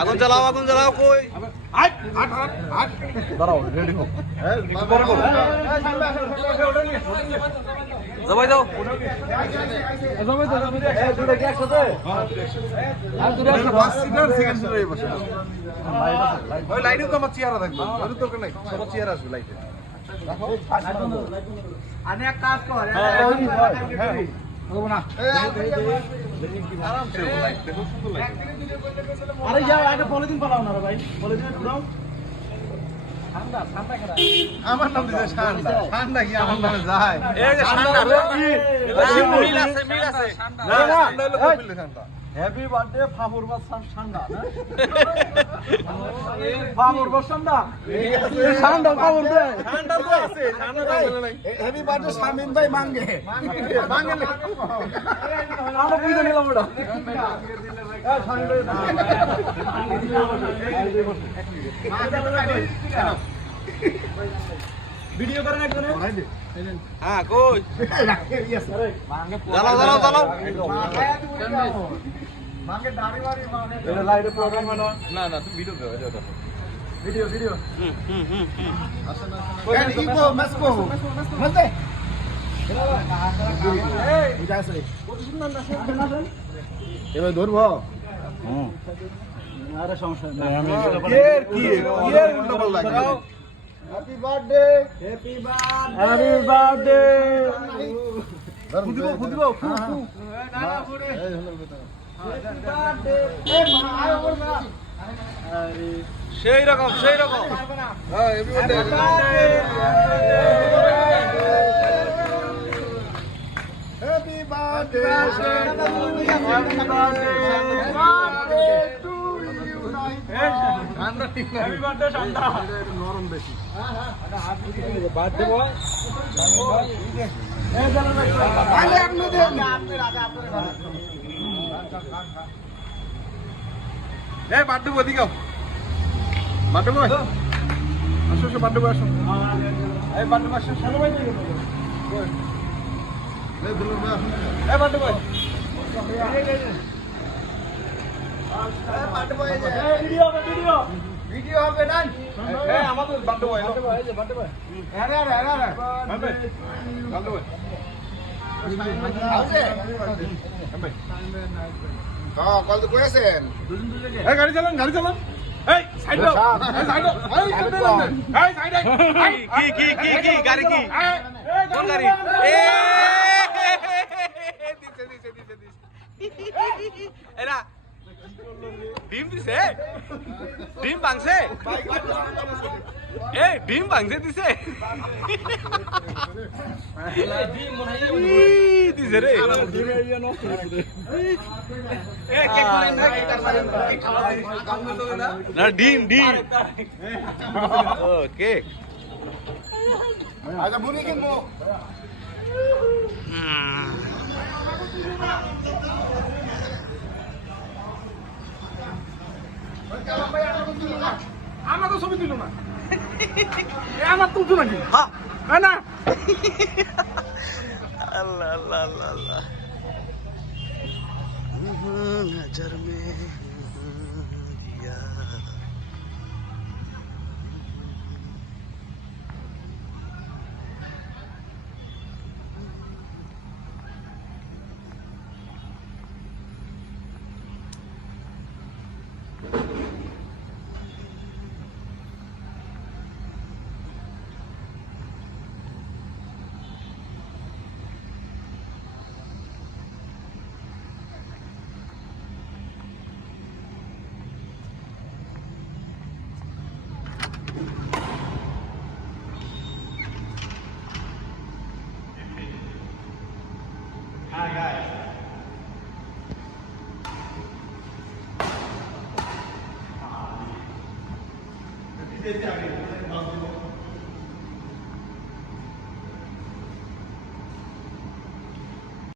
আগুন জ্বালাও কই দাঁড়াও রেডি হোক জবাই দাও লাইটে তো আমার চেয়ারা থাকবে ওই দরকার নাই সবার চেয়ার আসবে লাইটে আমি এক কাজ কর আরে যাও একটা পলিথিন পালাও না রে ভাই পলিথিন দাও ঠান্ডা ঠান্ডা খেলা আমার নাম দিছে ঠান্ডা ঠান্ডা কি আমার নামে যায় এই যে ঠান্ডা মিল আছে না ঠান্ডা হলো কপিলে ঠান্ডা হ্যাপি বার্থডে ফাবুর বাস ঠান্ডা না ফাবুর বাস ঠান্ডা ঠান্ডা ফাবুর দে ঠান্ডা তো আছে ঠান্ডা তো নাই হ্যাপি বার্থডে শামিম ভাই মাঙ্গে মাঙ্গে আমরা বুঝে নিলাম ওটা ভিডিও করেন একজন হ্যাঁ কই জ্বালাও মাঙ্গে দাড়ি বাড়ি মানে এটা লাইভে প্রোগ্রাম বানা না তুমি ভিডিও দাও এটা ভিডিও আসেন ইকো মেসকো মতে এই এটা আছে কত সুন্দর না এবার ধরবো আরে সমস্যা নাই আমি কি উল্টো পাল্টা লাগে হ্যাপি বার্থডে হ্যাপি বার্থডে ফুদিবো না ফুড়ে হ্যাপি বার্থডে এ মা আয় ওর মা আরে সেই রকম হ্যাঁ happy birthday happy birthday to you ঠান্ডা ঠিক না হ্যাপি বার্থডে ঠান্ডা নরম বেশি বার্থডে বয় এই জানা ভাই আরে আপনি দেন আপনি রাজা আপনার এই বাড্ডু বদি গাও বাড্ডু বয় আসো বাড্ডু বয় আসো এই বার্থডে মাসে শালো ভাই দিয়ে এই দুলো বয় আসো এই birthday boy birthday boy video হবে ডান এই আমাদের বাড্ডু বয় বার্থডে বয় আরে বাড্ডু বয় আছে কল তো কইছেন এই গাড়ি চালান এই সাইড দাও এই সাইড দাও এই সাইড কি গাড়ি কি কোন গাড়ি দিছে এরা ডিম দিছে ডিম ভাঙছে ডিম ভাঙছে দিছে দিছে রে না ডিম ও কেক আচ্ছা মুনি কিনবো আমার তো ছবি দিল না আমার তুলতো নাকি হ্যাঁ না আল্লাহ नजर में दिया Hi guys.